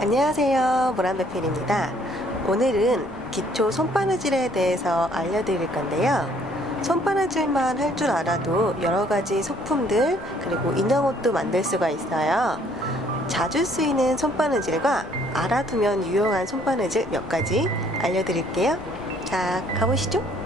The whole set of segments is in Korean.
안녕하세요, 모란베필입니다. 오늘은 기초 손바느질에 대해서 알려드릴 건데요. 손바느질만 할 줄 알아도 여러가지 소품들 그리고 인형옷도 만들 수가 있어요. 자주 쓰이는 손바느질과 알아두면 유용한 손바느질 몇 가지 알려드릴게요. 자, 가보시죠.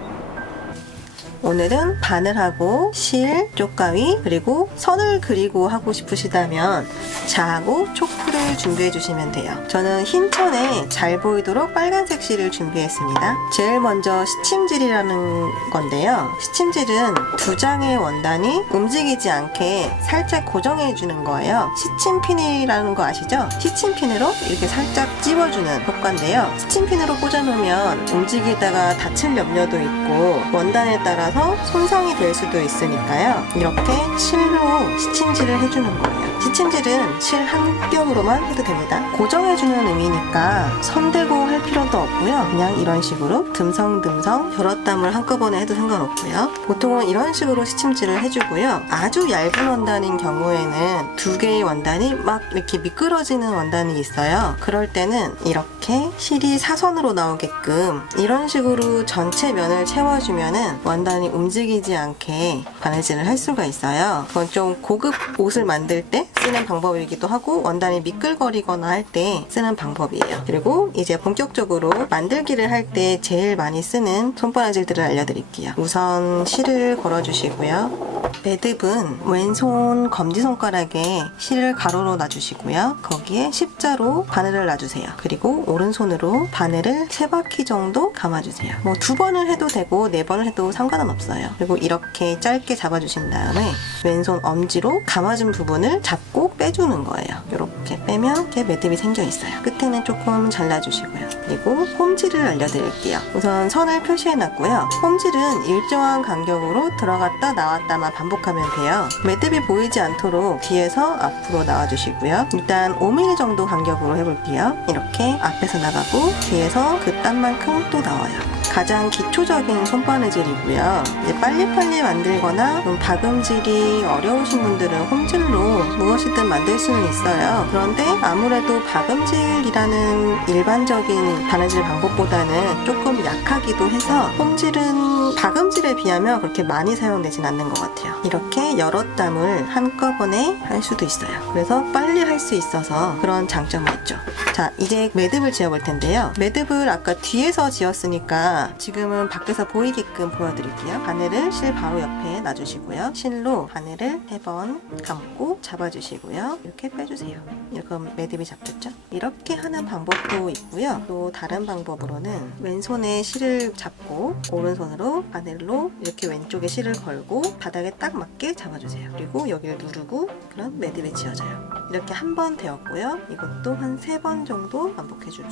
오늘은 바늘하고 실, 쪽가위, 그리고 선을 그리고 하고 싶으시다면 자하고 초크를 준비해 주시면 돼요. 저는 흰 천에 잘 보이도록 빨간색 실을 준비했습니다. 제일 먼저 시침질이라는 건데요. 시침질은 두 장의 원단이 움직이지 않게 살짝 고정해 주는 거예요. 시침핀이라는 거 아시죠? 시침핀으로 이렇게 살짝 찝어주는 효과인데요. 시침핀으로 꽂아놓으면 움직이다가 다칠 염려도 있고 원단에 따라 손상이 될 수도 있으니까요. 이렇게 실로 시침질을 해주는 거예요. 시침질은 실 한 겹으로만 해도 됩니다. 고정해주는 의미니까 선대고 할 필요도 없고요. 그냥 이런 식으로 듬성듬성 여러 땀을 한꺼번에 해도 상관없고요. 보통은 이런 식으로 시침질을 해주고요. 아주 얇은 원단인 경우에는 두 개의 원단이 막 이렇게 미끄러지는 원단이 있어요. 그럴 때는 이렇게 실이 사선으로 나오게끔 이런 식으로 전체 면을 채워주면은 원단이 움직이지 않게 바느질을 할 수가 있어요. 그건 좀 고급 옷을 만들 때 쓰는 방법이기도 하고 원단이 미끌거리거나 할 때 쓰는 방법이에요. 그리고 이제 본격적으로 만들기를 할 때 제일 많이 쓰는 손바느질들을 알려드릴게요. 우선 실을 걸어주시고요. 매듭은 왼손 검지손가락에 실을 가로로 놔주시고요. 거기에 십자로 바늘을 놔주세요. 그리고 오른손으로 바늘을 3바퀴 정도 감아주세요. 뭐 2번을 해도 되고 4번을 해도 상관은 없어요. 그리고 이렇게 짧게 잡아주신 다음에 왼손 엄지로 감아준 부분을 잡고 빼주는 거예요. 이렇게 빼면 이렇게 매듭이 생겨 있어요. 끝에는 조금 잘라주시고요. 그리고 홈질을 알려드릴게요. 우선 선을 표시해 놨고요. 홈질은 일정한 간격으로 들어갔다 나왔다만 반복하면 돼요. 매듭이 보이지 않도록 뒤에서 앞으로 나와주시고요. 일단 5mm 정도 간격으로 해볼게요. 이렇게 앞에서 나가고 뒤에서 그 땀만큼 또 나와요. 가장 기초적인 손바느질이고요. 이제 빨리빨리 만들거나 좀 박음질이 어려우신 분들은 홈질로 무엇이든 만들 수는 있어요. 그런데 아무래도 박음질이라는 일반적인 바느질 방법보다는 조금 약하기도 해서 홈질은 박음질에 비하면 그렇게 많이 사용되진 않는 것 같아요. 이렇게 여러 땀을 한꺼번에 할 수도 있어요. 그래서 빨리 할 수 있어서 그런 장점이 있죠. 자, 이제 매듭을 지어볼 텐데요. 매듭을 아까 뒤에서 지었으니까 지금은 밖에서 보이게끔 보여드릴게요. 바늘을 실 바로 옆에 놔주시고요. 실로 바늘을 3번 감고 잡아주시고요. 이렇게 빼주세요. 그럼 매듭이 잡혔죠? 이렇게 하는 방법도 있고요. 또 다른 방법으로는 왼손에 실을 잡고 오른손으로 바늘로 이렇게 왼쪽에 실을 걸고 바닥에 딱 맞게 잡아주세요. 그리고 여기를 누르고 그럼 매듭이 지어져요. 이렇게 한 번 되었고요. 이것도 한 3번 정도 반복해주면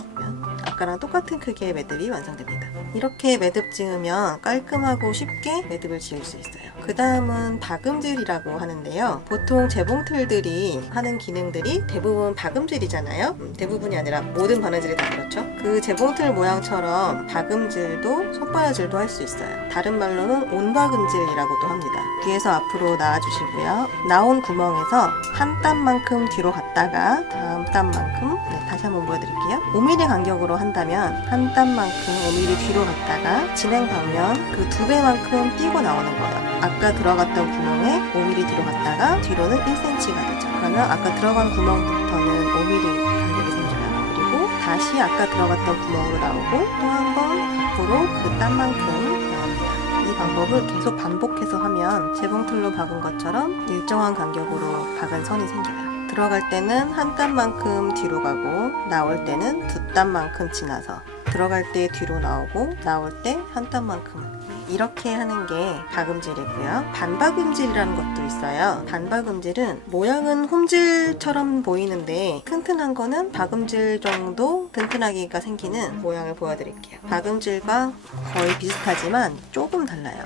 아까랑 똑같은 크기의 매듭이 완성됩니다. 이렇게 매듭 지으면 깔끔하고 쉽게 매듭을 지을 수 있어요. 그 다음은 박음질이라고 하는데요. 보통 재봉틀들이 하는 기능들이 대부분 박음질이잖아요. 대부분이 아니라 모든 바느질이 다 그렇죠. 그 재봉틀 모양처럼 박음질도 손바느질도 할 수 있어요. 다른 말로는 온박음질이라고도 합니다. 뒤에서 앞으로 나와주시고요. 나온 구멍에서 한 땀만큼 뒤로 갔다가 다음 땀만큼 다시 한번 보여드릴게요. 5mm 간격으로 한다면 한 땀만큼 5mm 뒤로 갔다가 진행 방면 그 2배만큼 띄고 나오는 거예요. 아까 들어갔던 구멍에 5mm 뒤로 갔다가 뒤로는 1cm가 되죠. 그러면 아까 들어간 구멍부터는 5mm 간격이 생겨요. 그리고 다시 아까 들어갔던 구멍으로 나오고 또 한 번 앞으로 그 땀만큼 나옵니다. 이 방법을 계속 반복해서 하면 재봉틀로 박은 것처럼 일정한 간격으로 박은 선이 생겨요. 들어갈 때는 한 땀만큼 뒤로 가고 나올 때는 2땀만큼 지나서 들어갈 때 뒤로 나오고 나올 때 한 땀만큼 이렇게 하는 게 박음질이고요. 반박음질이라는 것도 있어요. 반박음질은 모양은 홈질처럼 보이는데 튼튼한 거는 박음질 정도 튼튼하기가 생기는 모양을 보여드릴게요. 박음질과 거의 비슷하지만 조금 달라요.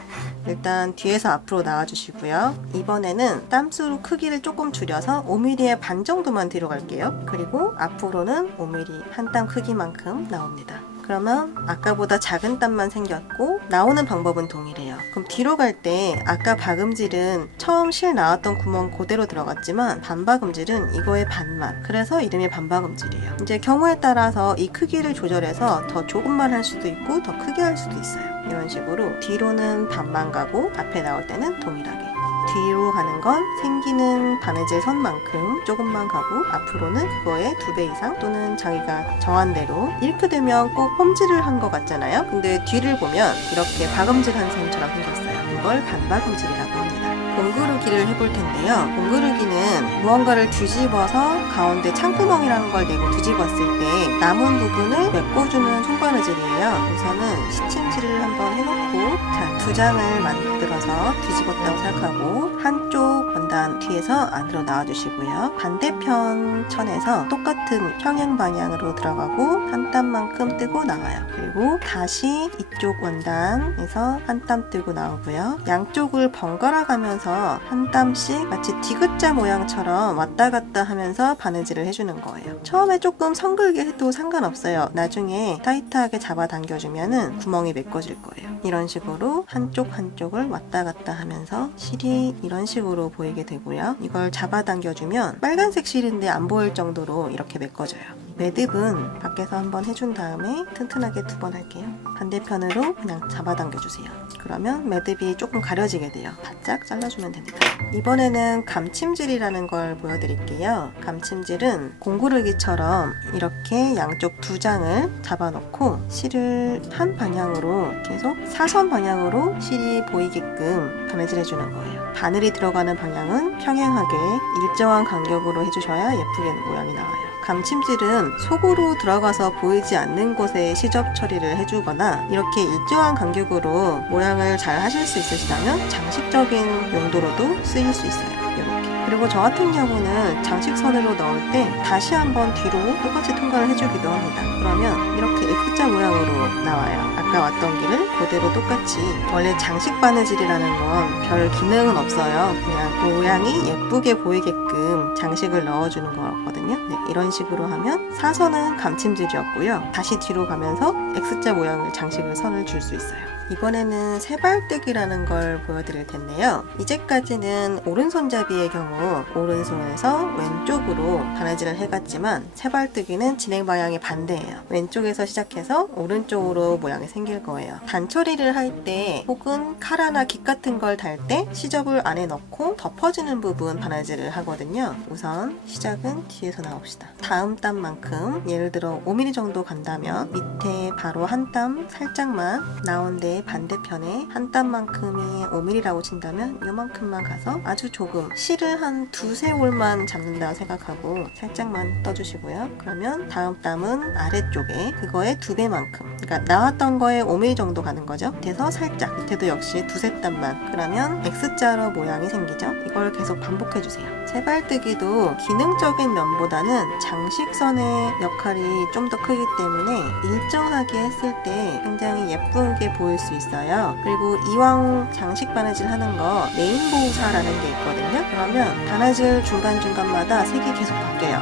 일단 뒤에서 앞으로 나와주시고요. 이번에는 땀수로 크기를 조금 줄여서 5mm의 반 정도만 뒤로 갈게요. 그리고 앞으로는 5mm 한 땀 크기만큼 나옵니다. 그러면 아까보다 작은 땀만 생겼고 나오는 방법은 동일해요. 그럼 뒤로 갈 때 아까 박음질은 처음 실 나왔던 구멍 그대로 들어갔지만 반박음질은 이거의 반만, 그래서 이름이 반박음질이에요. 이제 경우에 따라서 이 크기를 조절해서 더 조금만 할 수도 있고 더 크게 할 수도 있어요. 이런 식으로 뒤로는 반만 가고 앞에 나올 때는 동일하게, 뒤로 가는 건 생기는 바느질 선만큼 조금만 가고 앞으로는 그거의 2배 이상 또는 자기가 정한 대로. 이렇게 되면 꼭 홈질을 한 것 같잖아요. 근데 뒤를 보면 이렇게 박음질 한 선처럼 생겼어요. 이걸 반박음질이라고 합니다. 공구르기를 해볼 텐데요. 공구르기는 무언가를 뒤집어서 가운데 창구멍이라는 걸 내고 뒤집었을 때 남은 부분을 메꿔주는 손바느질이에요. 우선은 시침질을 한번 해놓고, 자, 2장을 만들어서 뒤집었다고 생각하고 한쪽 원단 뒤에서 안으로 나와주시고요. 반대편 천에서 똑같은 평행 방향으로 들어가고 한 땀만큼 뜨고 나와요. 그리고 다시 이쪽 원단에서 한 땀 뜨고 나오고요. 양쪽을 번갈아 가면서 한 땀씩 마치 디귿자 모양처럼 왔다 갔다 하면서 바느질을 해주는 거예요. 처음에 조금 성글게 해도 상관없어요. 나중에 타이트하게 잡아당겨주면 구멍이 메꿔질 거예요. 이런 식으로 한쪽을 왔다 갔다 하면서 실이 이런 식으로 보이게 되고요. 이걸 잡아당겨주면 빨간색 실인데 안 보일 정도로 이렇게 메꿔져요. 매듭은 밖에서 한번 해준 다음에 튼튼하게 2번 할게요. 반대편으로 그냥 잡아당겨주세요. 그러면 매듭이 조금 가려지게 돼요. 바짝 잘라주면 됩니다. 이번에는 감침질이라는 걸 보여드릴게요. 감침질은 공구르기처럼 이렇게 양쪽 2장을 잡아놓고 실을 한 방향으로 계속 사선 방향으로 실이 보이게끔 바느질 해주는 거예요. 바늘이 들어가는 방향은 평행하게 일정한 간격으로 해주셔야 예쁘게 모양이 나와요. 감침질은 속으로 들어가서 보이지 않는 곳에 시접 처리를 해주거나 이렇게 일정한 간격으로 모양을 잘 하실 수 있으시다면 장식적인 용도로도 쓰일 수 있어요. 이렇게. 그리고 저 같은 경우는 장식선으로 넣을 때 다시 한번 뒤로 똑같이 통과를 해주기도 합니다. 그러면 이렇게 X자 모양으로 나와요. 아까 왔던 길을 그대로 똑같이. 원래 장식 바느질이라는 건 별 기능은 없어요. 그냥 모양이 예쁘게 보이게끔 장식을 넣어주는 거거든요. 네, 이런 식으로 하면 사선은 감침질이었고요. 다시 뒤로 가면서 X자 모양을 장식을 선을 줄 수 있어요. 이번에는 세발뜨기라는 걸 보여드릴 텐데요. 이제까지는 오른손잡이의 경우 오른손에서 왼쪽으로 바느질을 해갔지만 세발뜨기는 진행 방향이 반대예요. 왼쪽에서 시작해서 오른쪽으로 모양이 생길 거예요. 단처리를 할 때 혹은 카라나 깃 같은 걸 달 때 시접을 안에 넣고 덮어지는 부분 바느질을 하거든요. 우선 시작은 뒤에서 나옵시다. 다음 땀만큼, 예를 들어 5mm 정도 간다면 밑에 바로 한 땀 살짝만 나온데 반대편에 한 땀만큼이 5mm라고 친다면 요만큼만 가서 아주 조금, 실을 한 2-3올만 잡는다고 생각하고 살짝만 떠주시고요. 그러면 다음 땀은 아래쪽에 그거의 2배만큼, 그러니까 나왔던 거에 5mm 정도 가는 거죠. 밑에서 살짝, 밑에도 역시 2-3땀만. 그러면 X자로 모양이 생기죠. 이걸 계속 반복해주세요. 세발뜨기도 기능적인 면보다는 장식선의 역할이 좀 더 크기 때문에 일정하게 했을 때 굉장히 예쁘게 보일 수 있어요. 그리고 이왕 장식 바느질 하는 거 레인보우사라는 게 있거든요. 그러면 바느질 중간중간마다 색이 계속 바뀌어요.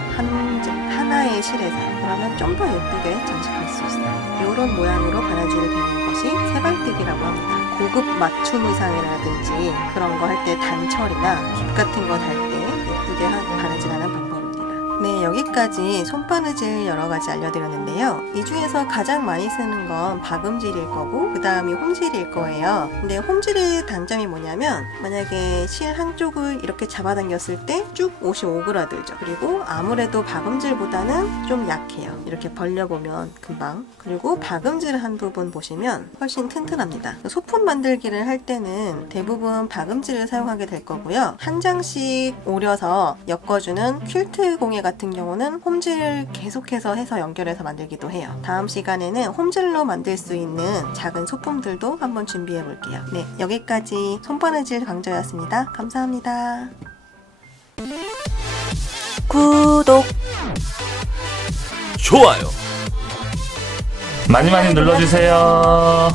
하나의 실에서. 그러면 좀 더 예쁘게 장식할 수 있어요. 이런 모양으로 바느질을 배는 것이 세발뜨기라고 합니다. 고급 맞춤 의상이라든지 그런 거 할 때 단철이나 깃 같은 거 달 때 예쁘게 바느질하는 방법입니다. 네, 여기까지 손바느질 여러 가지 알려드렸는데요. 이 중에서 가장 많이 쓰는 건 박음질일 거고 그 다음이 홈질일 거예요. 근데 홈질의 단점이 뭐냐면 만약에 실 한쪽을 이렇게 잡아당겼을 때 쭉 옷이 오그라들죠. 그리고 아무래도 박음질보다는 좀 약해요. 이렇게 벌려보면 금방. 그리고 박음질 한 부분 보시면 훨씬 튼튼합니다. 소품 만들기를 할 때는 대부분 박음질을 사용하게 될 거고요. 한 장씩 오려서 엮어주는 퀼트 공예 같은 경우는 홈질을 계속해서 해서 연결해서 만들기도 해요. 다음 시간에는 홈질로 만들 수 있는 작은 소품들도 한번 준비해 볼게요. 네, 여기까지 손바느질 강좌였습니다. 감사합니다. 구독, 좋아요 많이 눌러주세요.